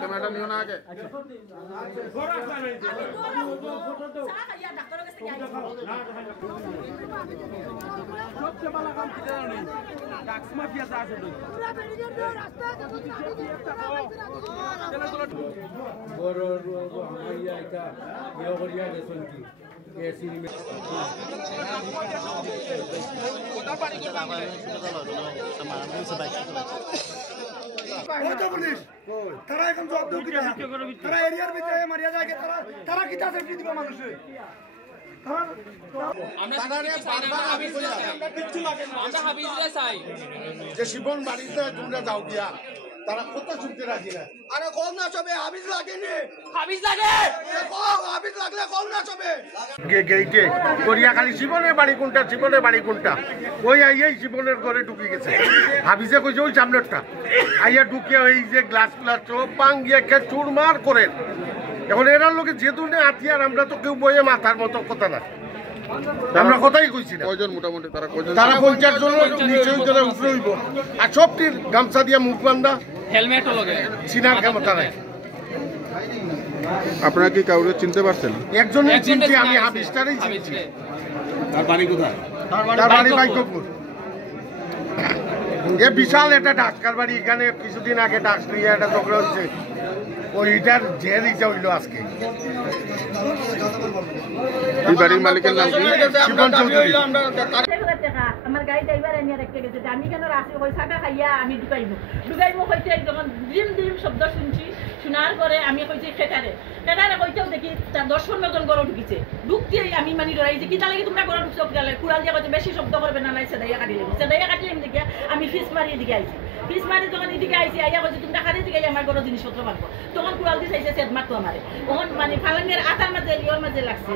ক্যামেরাটা নিও না আগে। পুলিশ তারা এখন জবাব দেব তারা এরিয়ার ভিতরে মারিয়া যায় তারা কি তাদের দিব মানুষে যে শিবন বাড়িতে তোমরা যাও গিয়া তারা কত চুপতে রাজি না। আরে কল না চবে হাবিজ লাগেনি হাবিজ লাগে হাবিজ লাগলে কল না চবে গেইটে করিয়া খালি জীবনের বাড়ি কোনটা জীবনের বাড়ি কোনটা ওই আইয়াই জীবনের ঘরে ঢুকে গেছে। হাবিজে কইছে ওই সামনেরটা আইয়া ঢুকিয়া এই যে গ্লাস গ্লাস চোখ ভাঙ্গিয়া খেয়ে চুরমার করেন। এখন এরার লোকে যে ধরনের হাতিয়ার আমরা তো কেউ বইয়ে মাথার মতো কথা না, আমরা কথাই কইছি না। কয়জন মোটামুটি তারা 50 জন নিচে উপরে হইব আর সবটির গামছা দিয়া মুখ বান্ধা হেলমেটও লাগে চিনার ক্ষমতা নাই। আপনারা কি কাউকে চিনতে পারছেন? একজনের চিনছি আমি, হাবিজটারই চিনছি। তার বাড়ি কোথায়? তার বাড়ি বাইকপুর। এ বিশাল একটা ডাক্তার বাড়ি, এখানে কিছুদিন আগে ডাক্তার নিয়ে একটা ঝগড়া হচ্ছে, ওইটার জের ইটা হইল আজকে। এই বাড়ির মালিকের নাম কি? শিবন চৌধুরী। আমার গাড়ি ড্রাইভার এনে রেখে গেছে যে আমি কেন রাখছি ওই চাটা খাইয়া আমি ঢুকাইবো কইতে যখন ডিম ডিম শব্দ শুনছি, শোনার পরে আমি কইছি খেটারে কইতেও দেখি তার 10-15 জন গরু ঢুকিছে। ঢুকতেই আমি মানে ডরাই যে কিতা লাগে তোমরা গরু ঢুকছো, কুড়াল দিয়ে কইছে বেশি শব্দ করবে না, নাই সেদাইয়া কাটিলাম দেখে আমি ফিস মারি এদিকে আইছি। ফিস মারি যখন এদিকে আইছি আইয়া কইছে তোমরা খালি দিকে আমার গরু জিনিসপত্র মারবো, তখন কুড়াল দিয়ে চাইছে সেদ মারতো আমারে। তখন মানে ফালাঙ্গের আটার মাঝে ইয়র মাঝে লাগছে,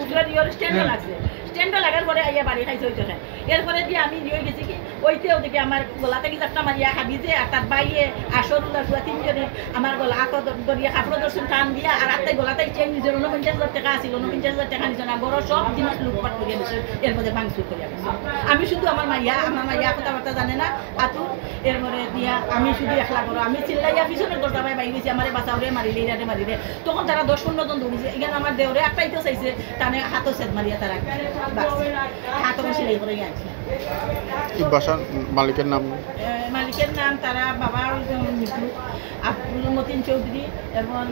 উঠলার ইয়র স্ট্যান্ডও লাগছে। স্ট্যান্ডও লাগার পরে আইয়া বাড়ি খাইছে ওইটা খাই। এরপরে দিয়ে আমি নিয়ে গেছি কি ওইতেও দেখি আমার গলা থেকে চাপটা মারিয়া হাবিজে আর তার বাইয়ে আসরুল্লাহ সুয়া 3 জনে আমার গলা হাত ধরিয়া কাপড় দর্শন টান দিয়া আর আত্মাই গলাটাই চেন নিজের 49,000 টাকা আছিল, 49,000 টাকা নিচে না বড় সব জিনিস লুটপাট করিয়া দিচ্ছে। এর মধ্যে ভাঙচুর করিয়া দিচ্ছে। আমি শুধু আমার মাইয়া কথাবার্তা জানে না আতু। এরপরে দিয়া আমি শুধু একলা করো, আমি চিল্লাইয়া পিছনের দরজা পাই বাইরে গেছি আমারে বাঁচাওরে মারিলে ইরারে মারিলে। তখন তারা 10-15 জন দৌড়িছে। এখানে আমার দেওরে একটাইতে চাইছে টানে হাতও সেদ মারিয়া তারা হাতও সিলাই করে গেছে। বাসার মালিকের নাম? মালিকের নাম তারা বাবা আব্দুল মতিন চৌধুরী এবং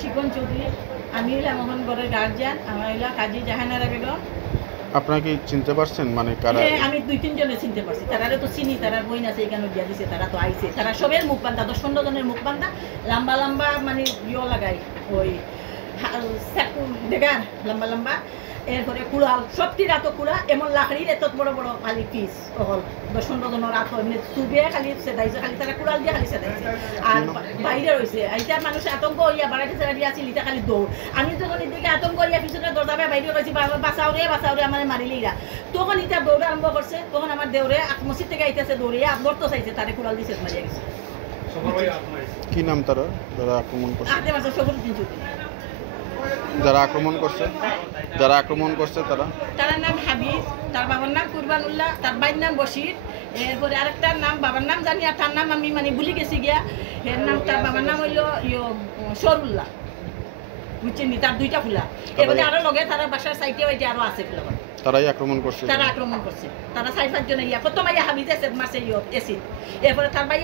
শিকন চৌধুরী। আমি হইলাম মোহন গড়ের গার্জিয়ান, আমার হইলা কাজী জাহানারা বেগম। আপনারা কি চিনতে পারছেন মানে কারা? আমি 2-3 জনে চিনতে পারছি, তারা তো চিনি, তারা বই আছে এখানে দিয়া দিছে, তারা তো আইছে। তারা সবের মুখ বান্ধা, 10-15 জনের মুখ বান্ধা, লম্বা লম্বা মানে লাগাই ওই দেগার লম্বা লম্বা। এরপরে কুড়াল সবটি রাতো কুড়া এমন লাকড়ির এত বড় বড় খালি পিস হল 10-15 জনের রাত এমনি চুবে খালি সেদাইছে, খালি তারা কুড়াল দিয়ে খালি সেদাইছে। আর বাইরে রয়েছে এইটা মানুষ আতঙ্ক হইয়া বাড়াইতে সেদাই আছিল, এটা খালি দৌড়। আমি যখন এদিকে আতঙ্ক হইয়া পিছনে দরজা বাইরে রয়েছি বাঁচাওরে আমার মারিলেইরা, তখন এটা দৌড় আরম্ভ করছে। তখন আমার দেওরে মসজিদ থেকে আইতেছে দৌড়িয়া ধরতে চাইছে, তারে কুড়াল দিয়ে সেদ মারিয়া গেছে। কি নাম তারা যারা আক্রমণ করছে? সবরুদ্দিন চৌধুরী। যারা আক্রমণ করছে তার নাম হাবিজ, তার বাবার নাম কুরবানুল্লাহ, তার ভাইয়ের নাম বশির। এরপরে আরেকটার নাম বাবার নাম জানি আর তার নাম আমি মানে ভুলে গেছি গিয়া। এর নাম তার বাবার নাম হইল সরুল্লাহ, বুঝছেন? তার 2টা ফুলা। এরপরে আরো লগে তারা বাসার সাইডে ওইটা আরো আছে ফুলা। তারাই আক্রমণ করছে। তারা 4-5 জন প্রথম হাবিজে মারছে এসিড। এরপরে তার ভাই